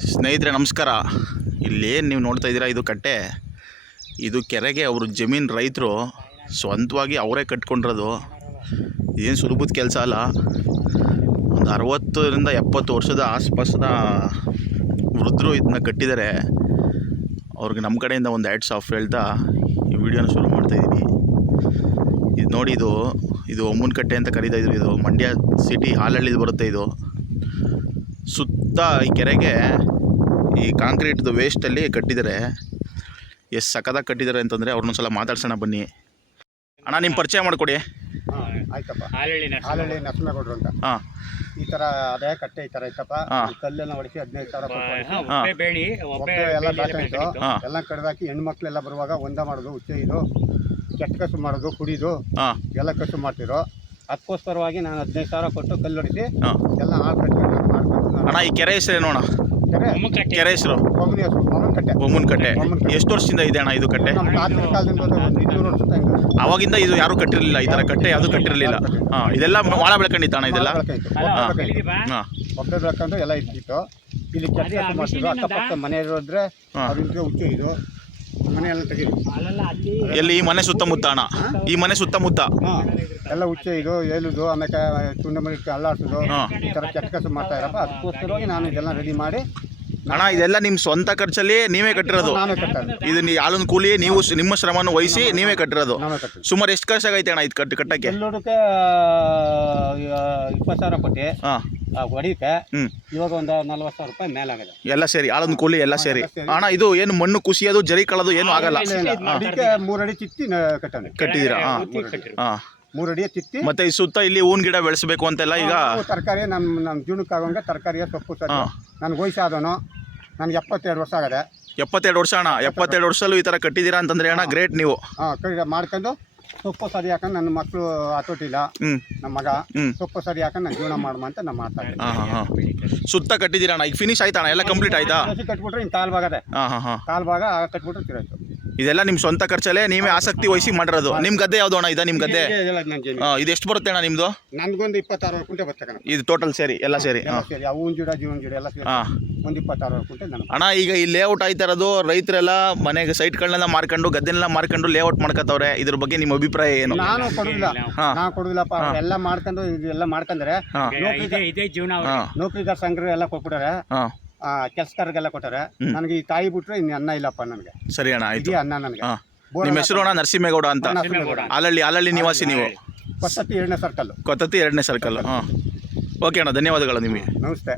ಸ್ನೇಹಿತರೆ ನಮಸ್ಕಾರ. ಇಲ್ಲಿ ನೀವು ನೋಡ್ತಾ ಇದ್ದೀರಾ, ಇದು ಕಟ್ಟೆ. ಇದು ಕೆರೆಗೆ ಅವರು ಜಮೀನು ರೈತರು ಸ್ವಂತವಾಗಿ ಅವರೇ ಕಟ್ಕೊಂಡಿರೋದು. ಏನು ಸುಲಭದ ಕೆಲಸ ಅಲ್ಲ. ಒಂದು 60ರಿಂದ 70 ವರ್ಷದ ಆಸ್ಪಾಸಿನ ವೃದ್ಧರು ಇದನ್ನ ಕಟ್ಟಿದ್ದಾರೆ. ಅವ್ರಿಗೆ ನಮ್ಮ ಕಡೆಯಿಂದ ಒಂದು ಹ್ಯಾಟ್ಸ್ ಆಫ್ ಹೇಳ್ತಾ ಈ ವಿಡಿಯೋನ ಶುರು ಮಾಡ್ತಾಯಿದ್ದೀನಿ. ಇದು ನೋಡಿ, ಇದು ಒಮ್ಮನ ಕಟ್ಟೆ ಅಂತ ಕರೀತಾ ಇದ್ರು. ಇದು ಮಂಡ್ಯ ಸಿಟಿ ಹಾಲಳ್ಳಿದು ಬರುತ್ತೆ. ಇದು ಸುತ್ತ ಈ ಕೆರೆಗೆ ಈ ಕಾಂಕ್ರೀಟ್ದು ವೇಸ್ಟಲ್ಲಿ ಕಟ್ಟಿದ್ದಾರೆ. ಎಷ್ಟು ಸಖತ್ತಾಗಿ ಕಟ್ಟಿದ್ದಾರೆ ಅಂತಂದರೆ ಅವ್ರನ್ನೊಂದು ಸಲ ಮಾತಾಡ್ಸೋಣ ಬನ್ನಿ. ಅಣ್ಣ, ನಿಮ್ಮ ಪರಿಚಯ ಮಾಡಿಕೊಡಿ. ಆಯ್ತಪ್ಪ, ಹಾಲಳ್ಳಿ ನರಸಿಂಹೇಗೌಡರು ಅಂತ. ಹಾಂ, ಈ ಥರ ಅದೇ ಕಟ್ಟೆ ಈ ಥರ ಇತ್ತಪ್ಪ. ಕಲ್ಲೆಲ್ಲ ಹೊಡಿಸಿ 15,000 ಎಲ್ಲ ದಾಖಲಿತ್ತು. ಎಲ್ಲ ಕಡ್ದಾಕಿ ಹೆಣ್ಮಕ್ಳೆಲ್ಲ ಬರುವಾಗ ಒಂದ ಮಾಡೋದು, ಹುಚ್ಚೆ ಇದು ಕೆಟ್ಟ ಕಸು ಮಾಡೋದು, ಕುಡಿದು ಎಲ್ಲ ಕಸು ಮಾಡ್ತಿರೋ. ಅದಕ್ಕೋಸ್ಕರವಾಗಿ ನಾನು 15,000 ಕೊಟ್ಟು ಕಲ್ಲು ಹೊಡಿಸಿ ಎಲ್ಲ ಹಾಳು ಕಟ್ಕೊಂಡು ಮಾಡ್ಕೊಂಡು. ಅಣ್ಣ, ಈ ಕೆರೆ ಹೆಸರು ಏನೋ? ಅಣ್ಣ, ಕೆರೆ ಹೆಸರು ಒಮ್ಮನ ಕಟ್ಟೆ. ಎಷ್ಟು ವರ್ಷದಿಂದ ಇದೆ ಅಣ್ಣ ಇದು ಕಟ್ಟೆ? ಅವಾಗಿಂದ ಇದು ಯಾರು ಕಟ್ಟಿರಲಿಲ್ಲ, ಈ ಥರ ಕಟ್ಟೆ ಯಾವುದು ಕಟ್ಟಿರಲಿಲ್ಲ. ಹಾಂ, ಇದೆಲ್ಲ ಭಾಳ ಬೆಳ್ಕೊಂಡಿತ್ತು ಅಣ್ಣ, ಇದೆಲ್ಲ ಒಬ್ಬೆ ಬೆಳ್ಕೊಂಡು ಎಲ್ಲ ಇದ್ದಿತ್ತು. ಇಲ್ಲಿ ಕೆಟ್ಟ ಮಾಡ್ತಿದ್ರು. ಅಕ್ಕಪಕ್ಕ ಮನೆ ಇರೋದ್ರೆ ಅವ್ರಿಗೆ ಹುಚ್ಚು ಇದು ಮನೆಯೆಲ್ಲ ತೆಗೀರು. ಎಲ್ಲಿ? ಈ ಮನೆ ಸುತ್ತಮುತ್ತ ಅಣ್ಣ, ಈ ಮನೆ ಸುತ್ತಮುತ್ತ ಎಲ್ಲ ಹುಚ್ಚೆ ಇದು ಏಳುದು, ಆಮೇಲೆ ತುಂಡ ಮನೆ ಅಲ್ಲಾಡ್ಸೋದು, ಈ ಥರ ಕೆಟ್ಟ ಕೆಲಸ ಮಾಡ್ತಾ ಇರಪ್ಪ. ಅದಕ್ಕೋಸ್ಕರವಾಗಿ ನಾನು ಇದೆಲ್ಲ ರೆಡಿ ಮಾಡಿ. ಅಣ್ಣ, ಇದೆಲ್ಲ ನಿಮ್ಮ ಸ್ವಂತ ಖರ್ಚಲ್ಲಿ ನೀವೇ ಕಟ್ಟಿರೋದು? ನಾನೇ ಕಟ್ಟೋದು. ಇದು ಹಾಲೊಂದು ಕೂಲಿ ನೀವು ನಿಮ್ಮ ಶ್ರಮವನ್ನು ವಹಿಸಿ ನೀವೇ ಕಟ್ಟಿರೋದು? ಸುಮಾರು ಎಷ್ಟು ಖರ್ಚಾಗೈತೆ ಅಣ್ಣ ಇದು ಕಟ್ಟಕ್ಕೆ? ಎಲ್ಲೋಡಕ್ಕೆ 20,000 ಕೊಟ್ಟು ಹೊಡಿಕೆ. ಇವಾಗ ಒಂದು 40,000 ರೂಪಾಯಿ ಮೇಲಾಗಿದೆ ಎಲ್ಲ ಸೇರಿ, ಹಾಲೊಂದು ಕೂಲಿ ಎಲ್ಲ ಸೇರಿ. ಅಣ್ಣ, ಇದು ಏನು ಮಣ್ಣು ಕುಸಿಯೋದು ಜರಿ ಕಳೋದು ಏನು ಆಗಲ್ಲ? 3 ಅಡಿ ಚಿತ್ತಿ ಕಟ್ಟಿದ್ದೀರಾ? ಹಾಂ, 3 ಅಡಿ ಚಿತ್ತಿ. ಮತ್ತೆ ಈ ಸುತ್ತ ಇಲ್ಲಿ ಹೂವಿನ ಗಿಡ ಬೆಳೆಸಬೇಕು ಅಂತೆಲ್ಲ. ಈಗ ತರಕಾರಿ ನಮ್ಮ ಜೀವನಕ್ಕೆ ಆಗೋಂಗೆ ತರಕಾರಿಯ ಸೊಪ್ಪು ಸರ್. ನನಗೆ ವಯಸ್ಸಾದವನು, ನನಗೆ 72 ವರ್ಷ ಆಗದೆ. 72 ವರ್ಷ ಅಣ್ಣ? 72 ವರ್ಷದಲ್ಲೂ ಈ ಥರ ಕಟ್ಟಿದ್ದೀರಾ ಅಂತಂದ್ರೆ ಅಣ್ಣ ಗ್ರೇಟ್ ನೀವು. ಮಾಡ್ಕೊಂಡು ಸೊಪ್ಪು ಸರಿ ಹಾಕೊಂಡು ನನ್ನ ಮಕ್ಕಳು ಹತೋಟಿಲ್ಲ, ನಮ್ಮ ಮಗ ಸೊಪ್ಪು ಸರಿ ಹಾಕೊಂಡು ನಾನು ಜೀವನ ಮಾಡುವ ಅಂತ ನಾನು ಮಾತಾಡ್ತೀನಿ. ಸುತ್ತ ಕಟ್ಟಿದ್ದೀರಾ ಅಣ್ಣ? ಈಗ ಫಿನಿಶ್ ಆಯ್ತಾ ಅಣ್ಣ? ಎಲ್ಲ ಕಂಪ್ಲೀಟ್ ಆಯ್ತಾ? ಕಟ್ಬಿಟ್ರೆ ಇನ್ನು ಕಾಲು ಭಾಗದೆ. ಕಾಲು ಭಾಗ ಕಟ್ಬಿಟ್ರೆ ತಿರೋಯ್ತು. ಇದೆಲ್ಲ ನಿಮ್ಮ ಸ್ವಂತ ಖರ್ಚಲ್ಲೇ ನೀವೇ ಆಸಕ್ತಿ ವಹಿಸಿ ಮಾಡಿರೋದು? ನಿಮ್ಮ ಗದ್ದೆ ಯಾವುದು ಅಣ್ಣ? ಇದು ನಿಮ್ಮ ಗದ್ದೆ? ಇದು ಎಷ್ಟು ಬರುತ್ತೆ ಅಣ್ಣ ನಿಮ್ಮದು? ನನಗೊಂದು 26 ಕುಂಟೆ ಬರ್ತದೆ ಇದು ಟೋಟಲ್ ಸೇರಿ ಎಲ್ಲ ಸೇರಿ? ಹೂವಿನ ಗಿಡ ಜೀವನ ಗಿಡ ಎಲ್ಲ ಸೇರಿ ಒಂದು 26 ಕುಂಟೆ ನನಗೆ. ಅಣ್ಣ, ಈಗ ಈ ಲೇಔಟ್ ಆಯ್ತಾ ಇರೋದು, ರೈತರೆಲ್ಲ ಮನೆಗೆ ಸೈಟ್ಗಳನ್ನೆಲ್ಲ ಮಾರ್ಕೊಂಡು ಗದ್ದೆನೆಲ್ಲ ಮಾರ್ಕೊಂಡು ಲೇಔಟ್ ಮಾಡ್ಕೋತವ್ರೆ. ಇದ್ರ ಬಗ್ಗೆ ನಿಮ್ಮ ಅಭಿಪ್ರಾಯ ಏನು? ನಾನು ಕೊಡುದಿಲ್ಲಪ್ಪ. ಎಲ್ಲ ಮಾಡ್ಕೊಂಡು ಇದೆಲ್ಲ ಮಾಡ್ಕೊಂಡ್ರೆ ನೌಕರಿಗಾರ ಸಂಘ ಎಲ್ಲ ಕೊಟ್ಬಿಟ್ಟಾರೆ, ಕೆಲಸಗಾರರಿಗೆಲ್ಲ ಕೊಟ್ಟಾರೆ. ನನಗೆ ಈ ತಾಯಿ ಬಿಟ್ರೆ ಇನ್ನು ಅನ್ನ ಇಲ್ಲಪ್ಪ ನನಗೆ. ಸರಿ ಅಣ್ಣ, ಆಯ್ತು. ಅನ್ನ ನನಗೆ. ನಿಮ್ಮ ಹೆಸರು ಅಣ್ಣ? ನರಸಿಂಹೇಗೌಡ ಅಂತ. ಹಾಲಳ್ಳಿ ನಿವಾಸಿ ನೀವು? ಕೊತ್ತತ್ತಿ 2ನೇ ಸರ್ಕಲ್. ಕೊತ್ತತ್ತಿ 2ನೇ ಸರ್ಕಲ್. ಹಾಂ, ಓಕೆ ಅಣ್ಣ, ಧನ್ಯವಾದಗಳು ನಿಮಗೆ. ನಮಸ್ತೆ.